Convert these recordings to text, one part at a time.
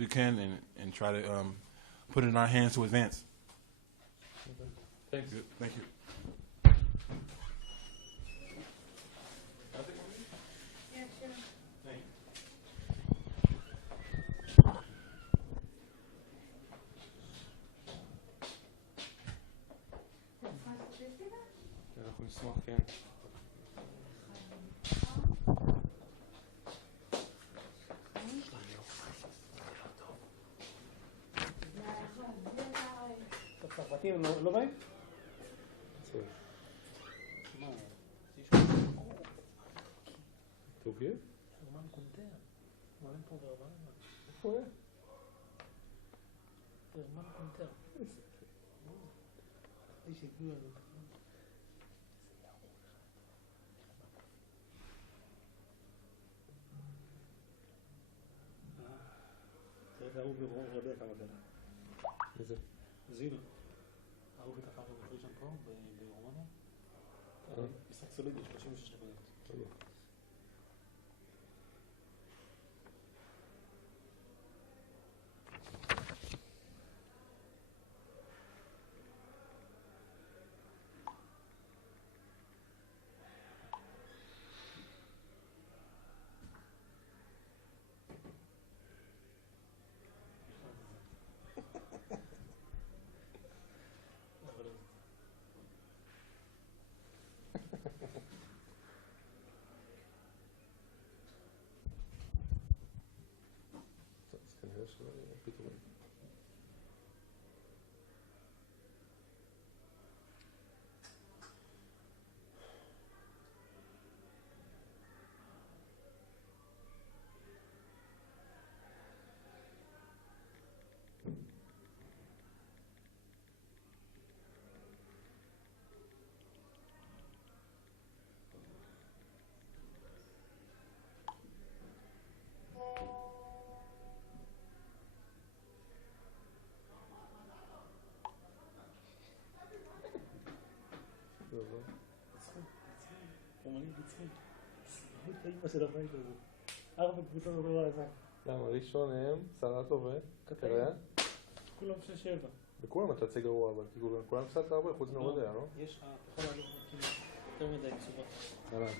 we can and try to put it in our hands to advance. Okay. Thanks. Good. Thank you. Yeah, sure. Thank you. אנחנו נשמח, כן. הצרפתים לא באים? טורקיה? רומן קונטר. רומן פה ורמן. איפה הוא? רומן קונטר. איש הגיעו לנו. תראה את ההוא ברודה כמה דנה. איזה? זינו. ההוא ותקף לו בראשון פה, ברומניה. משחק סולידי, 36 נקודות. אז כנראה שלא יהיה פיתורים. רומנים ניצחים. את האמא של הבית הזה. 4 קבוצות אותו דבר. למה? ראשון הם, סרטו וקריין? כולם 6-7. בכולם אתה יוצא גרוע, אבל כאילו כולם קצת הרבה חוץ מהודיה, לא? יש לך, אתה יכול לעלות כאילו יותר מדי מסובך. אהלן.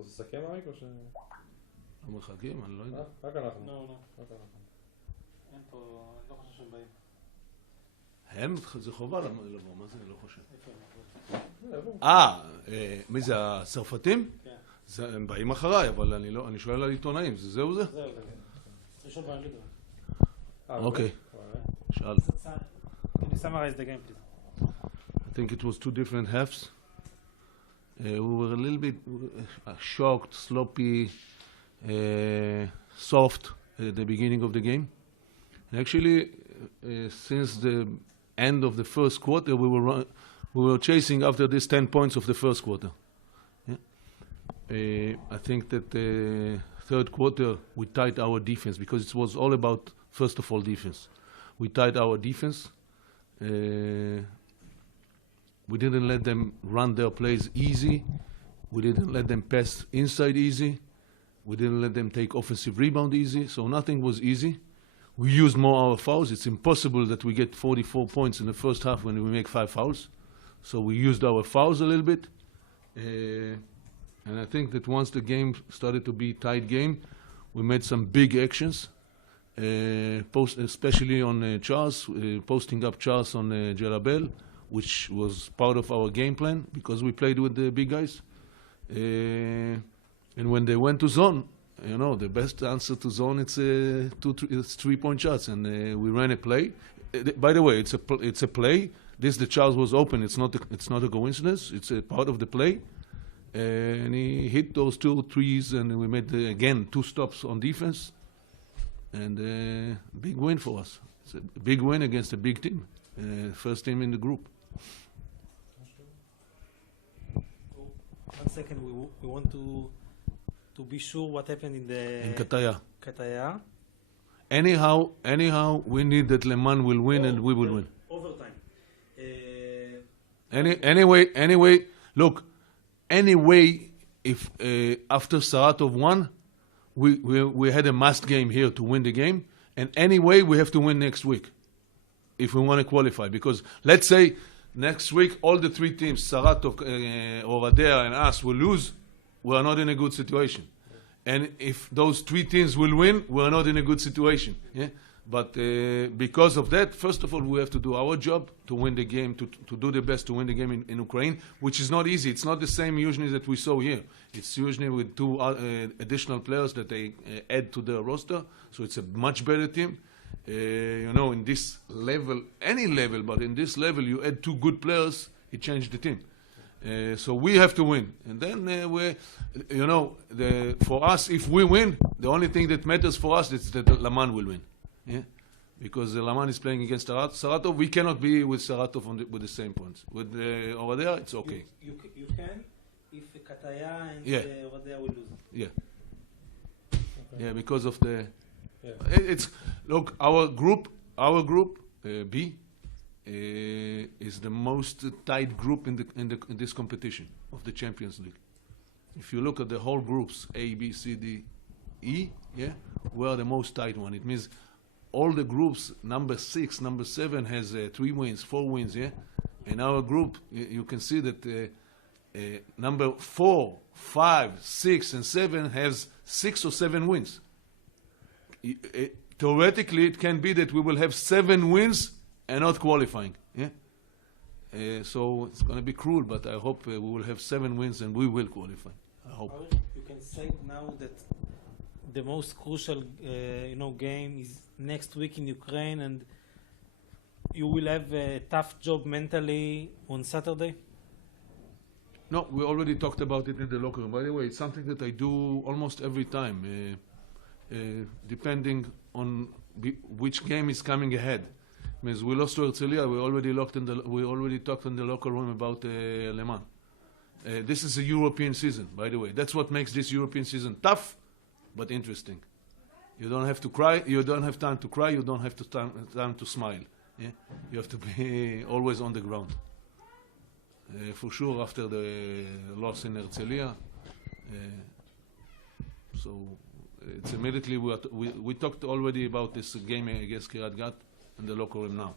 אז תסכם אריק או ש... לא מחכים, אני לא יודע. רק אנחנו. לא. רק אנחנו. אין פה, אני לא חושב שהם באים. הם, זה חובה לבוא, מה זה? אני לא חושב. איפה הם? מי זה, הצרפתים? כן. הם באים אחריי, אבל אני שואל על עיתונאים, זהו זה? זהו. ראשון באנגלית. אוקיי, שאל. Can you summarize the game, please? I think it was two different halves. We were a little bit shocked, sloppy, soft at the beginning of the game. And actually, since the end of the first quarter, we were chasing after these 10 points of the first quarter. Yeah? I think that third quarter we tied our defense because it was all about, first of all, defense. We tied our defense. We didn't let them run their plays easy. We didn't let them pass inside easy. We didn't let them take offensive rebound easy. So nothing was easy. We used more our fouls. It's impossible that we get 44 points in the first half when we make 5 fouls. So we used our fouls a little bit. And I think that once the game started to be a tight game, we made some big actions, especially on Charles, posting up Charles on Jalabel, which was part of our game plan because we played with the big guys. And when they went to zone, you know, the best answer to zone, it's 3-point shots, and we ran a play. By the way, it's a play. The Charles was open. It's not a coincidence. It's a part of the play. And he hit those 2 threes, and we made again 2 stops on defense, and big win for us. It's a big win against a big team, first team in the group. 1 second, we want to to be sure what happened in in the Kataya. Kataya. Anyhow, we need that Le Mans will win and we will win. Overtime. Anyway, look, anyway, if after Saratov won, we had a must game here to win the game, and anyway, we have to win next week if we want to qualify. Because let's say next week all the three teams, Saratov, Oradea, and us, will lose, we are not in a good situation. And if those three teams will win, we are not in a good situation. Yeah? But because of that, first of all, we have to do our job to win the game, to do the best to win the game in Ukraine, which is not easy. It's not the same usually that we saw here. It's usually with two additional players that they add to their roster, so it's a much better team. In this level, any level, but in this level, you add two good players, it changed the team. So we have to win. And then, for us, if we win, the only thing that matters for us is that Le Mans will win. Yeah? Because Le Mans is playing against Saratov. We cannot be with Saratov with the same points. With Oradea, it's okay. You can if Kataya and Yeah. Oradea will lose. Yeah. Yeah, because of the... Look, our group B, is the most tight group in this competition of the Champions League. If you look at the whole groups A, B, C, D, E, yeah, we are the most tight one. It means all the groups, number 6, number 7 has 3 wins, 4 wins, yeah. In our group, you can see that number 4, 5, 6, and 7 has 6 or 7 wins. Theoretically, it can be that we will have 7 wins and not qualifying. Yeah. So it's going to be cruel, but I hope we will have 7 wins and we will qualify. I hope. You can say now that the most crucial, game is next week in Ukraine, and you will have a tough job mentally on Saturday. No, we already talked about it in the locker room. By the way, it's something that I do almost every time, depending on which game is coming ahead. Means we lost to Herzliya. We already talked in the locker room about Le Mans. This is a European season, by the way. That's what makes this European season tough, but interesting. You don't have to cry. You don't have time to cry. You don't have time to smile. Yeah? You have to be always on the ground. For sure, after the loss in Herzliya. So it's immediately we talked already about this game against Kiryat Gat in the locker room now.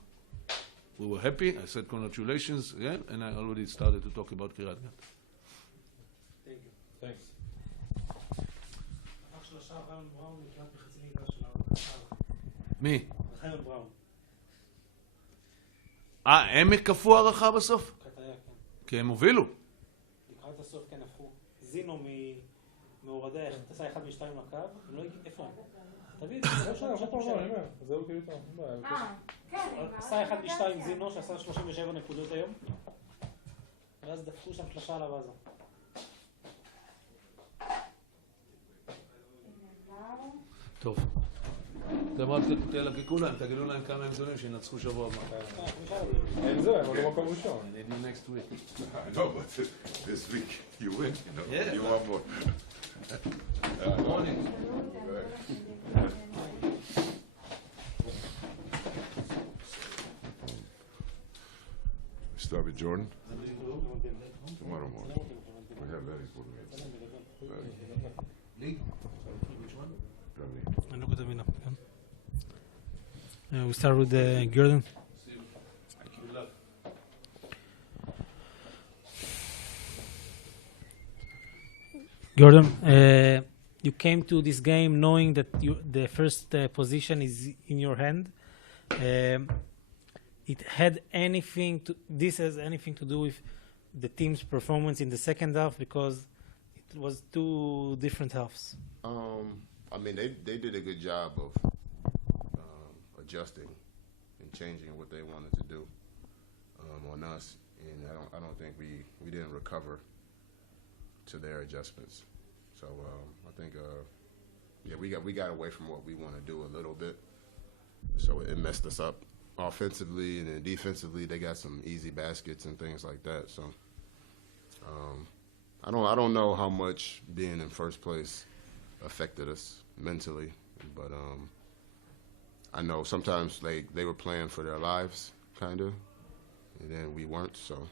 We were happy. I said congratulations, yeah, and I already started to talk about Kiryat Gat. Thank you. Thanks. מי? חיון בראון. הם כפו הערכה בסוף? קטעיה, כן. כי הם הובילו. לקראת הסוף כן הפכו. זינו מאורדיה, עשה 1 מ-2 לקו, לא הגיע, איפה הם? תביא את זה. זהו כאילו טוב. עשה 1 מ-2 זינו, שעשה 37 נקודות היום, ואז דפקו שם 3 על הוואזה. טוב. אתם רק תלקקו להם, תגידו להם כמה הם גדולים שינצחו שבוע הבא. אין זה, הם לא מקום ראשון. They need next week. I know, but this week you win, Yeah. you want more. Morning. Start with Jordan. Tomorrow morning. We have very important games. League? Which one? Premier. אני לא כותב מילה. We start with Jordan. Good luck. Jordan, you came to this game knowing that the first position is in your hand. This has anything to do with the team's performance in the second half, because it was 2 different halves. I mean, they did a good job of adjusting and changing what they wanted to do on us, and I don't think we didn't recover to their adjustments. So I think we got away from what we want to do a little bit, so it messed us up offensively, and then defensively they got some easy baskets and things like that. So I don't know how much being in first place affected us mentally, but I know sometimes they were playing for their lives, kind of, and then we weren't. So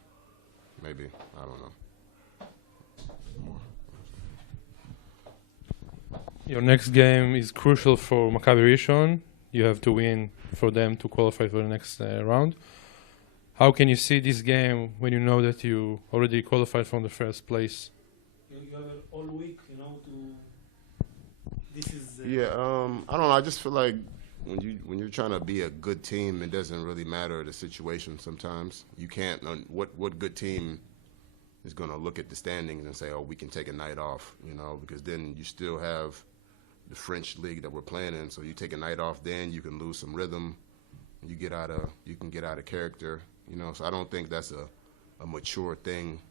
maybe, I don't know. Your next game is crucial for Maccabi Rishon. You have to win for them to qualify for the next round. How can you see this game when you know that you already qualified from the first place? You have all week, to. This is. Yeah, I don't know. I just feel like when you're trying to be a good team, it doesn't really matter the situation. Sometimes you can't. What good team is going to look at the standings and say, "Oh, we can take a night off," because then you still have the French league that we're playing in. So you take a night off, then you can lose some rhythm. You can get out of character. So I don't think that's a mature thing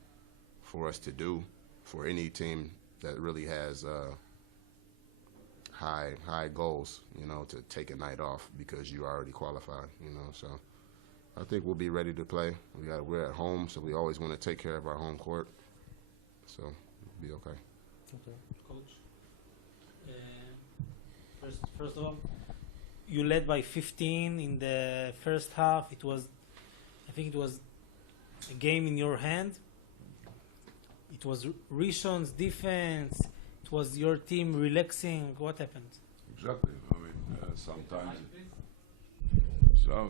for us to do for any team that really has high goals, to take a night off because you already qualified, So I think we'll be ready to play. We're at home, so we always want to take care of our home court. So we'll be okay. Coach, first of all, you led by 15 in the first half. I think it was a game in your hand. It was Rishon's defense. It was your team relaxing. What happened? Exactly. I mean,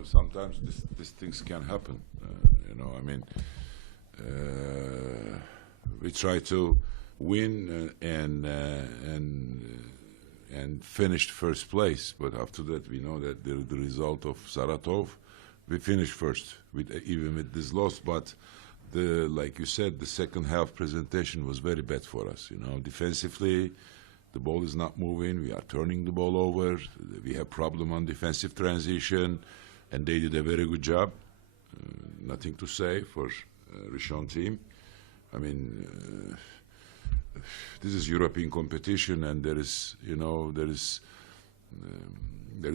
sometimes these things can happen. We try to win and finished first place, but after that we know that the result of Saratov, we finished first even with this loss. But like you said, the second half presentation was very bad for us. Defensively, the ball is not moving. We are turning the ball over. We have problem on defensive transition, and they did a very good job. Nothing to say for Rishon team. I mean, this is European competition, and there is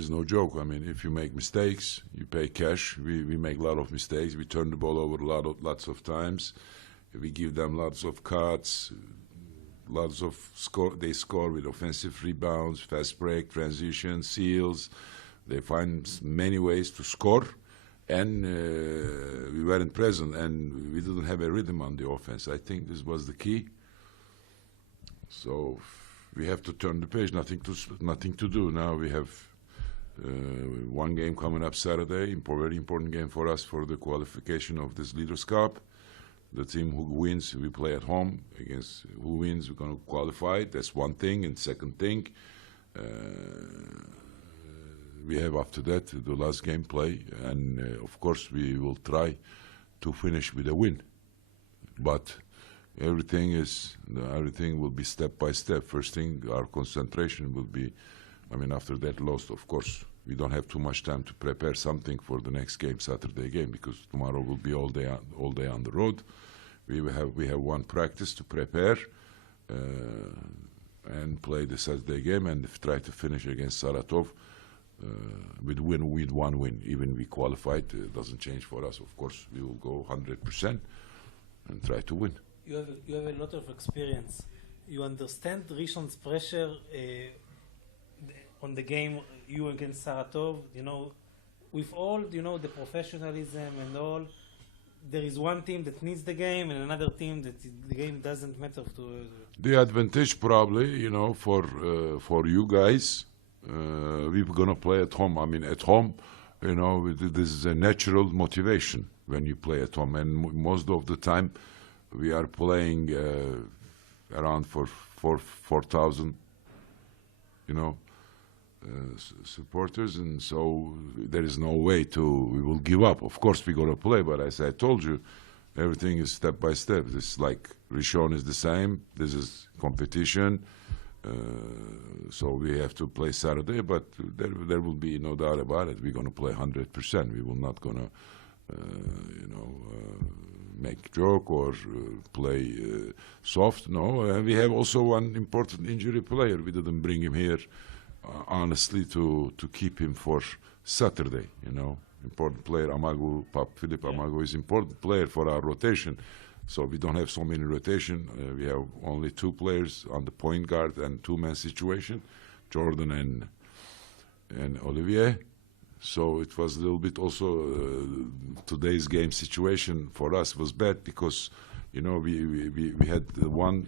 no joke. I mean, if you make mistakes, you pay cash. We make a lot of mistakes. We turn the ball over lots of times. We give them lots of cuts, lots of score. They score with offensive rebounds, fast break, transition, seals. They find many ways to score, and we weren't present, and we didn't have a rhythm on the offense. I think this was the key. So we have to turn the page. Nothing to do now. We have one game coming up Saturday. Very important game for us for the qualification of this Leaders' Cup. The team who wins, we play at home. Against who wins, we're going to qualify. That's one thing. And second thing, we have after that the last game play, and of course we will try to finish with a win. But everything will be step by step. First thing, our concentration will be. I mean, after that loss, of course, we don't have too much time to prepare something for the next game, Saturday game, because tomorrow will be all day on the road. We have one practice to prepare and play the Saturday game, and try to finish against Saratov with one win. Even we qualified, it doesn't change for us. Of course, we will go 100% and try to win. You have a lot of experience. You understand Rishon's pressure on the game you against Saratov. With all the professionalism and all, there is one team that needs the game and another team that the game doesn't matter to. The advantage probably, for you guys, we're gonna play at home. I mean, at home, this is a natural motivation when you play at home, and most of the time we are playing around for 4,000, supporters, and so there is no way we will give up. Of course, we're going to play, but as I told you, everything is step by step. This like Rishon is the same. This is competition, so we have to play Saturday, but there will be no doubt about it. We're going to play 100%. We will not going to, make joke or play soft. No, and we have also one important injury player. We didn't bring him here, honestly, to keep him for Saturday. Important player, Philip Amagu is important player for our rotation. So we don't have so many rotation. We have only 2 players on the point guard and 2-man situation, Jordan and Olivier. So it was a little bit also today's game situation for us was bad because, you know, we had 1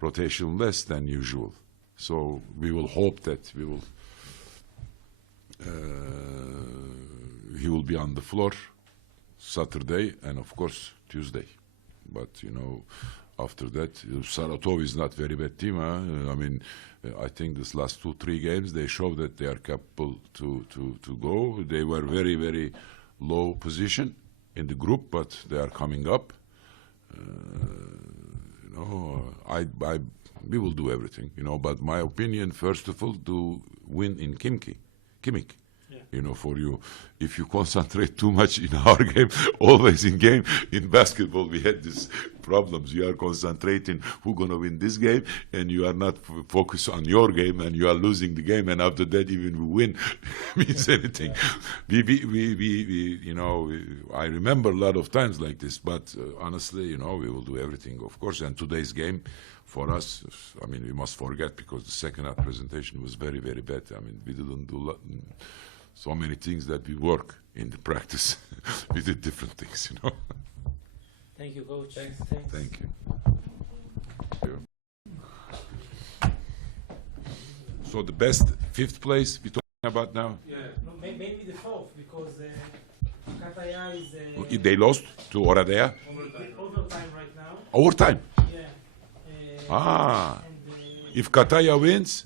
rotation less than usual. So we will hope that we will he will be on the floor Saturday and of course Tuesday. But you know, after that, Saratov is not very bad team. Huh? I mean, I think this last 2-3 games they showed that they are capable to go. They were very, very low position in the group, but they are coming up. You know, we will do everything. You know, but my opinion, first of all, to win in Kimmich. You know, for you, if you concentrate too much in our game, always in game, in basketball we had these problems. You are concentrating who's going to win this game, and you are not focused on your game, and you are losing the game, and after that even we win means anything. We you know, I remember a lot of times like this, but honestly, you know, we will do everything, of course, and today's game, for us, I mean, we must forget because the second half presentation was very, very bad. I mean, we didn't do so many things that we work in the practice. We did different things, you know. Thank you, coach. Thanks. Thank you. So the best 5th place we're talking about now? Yeah. No, maybe the 4th because Kataya is They lost to Oradea? overtime right now. Overtime? Yeah. Ah. And, If Kataya wins,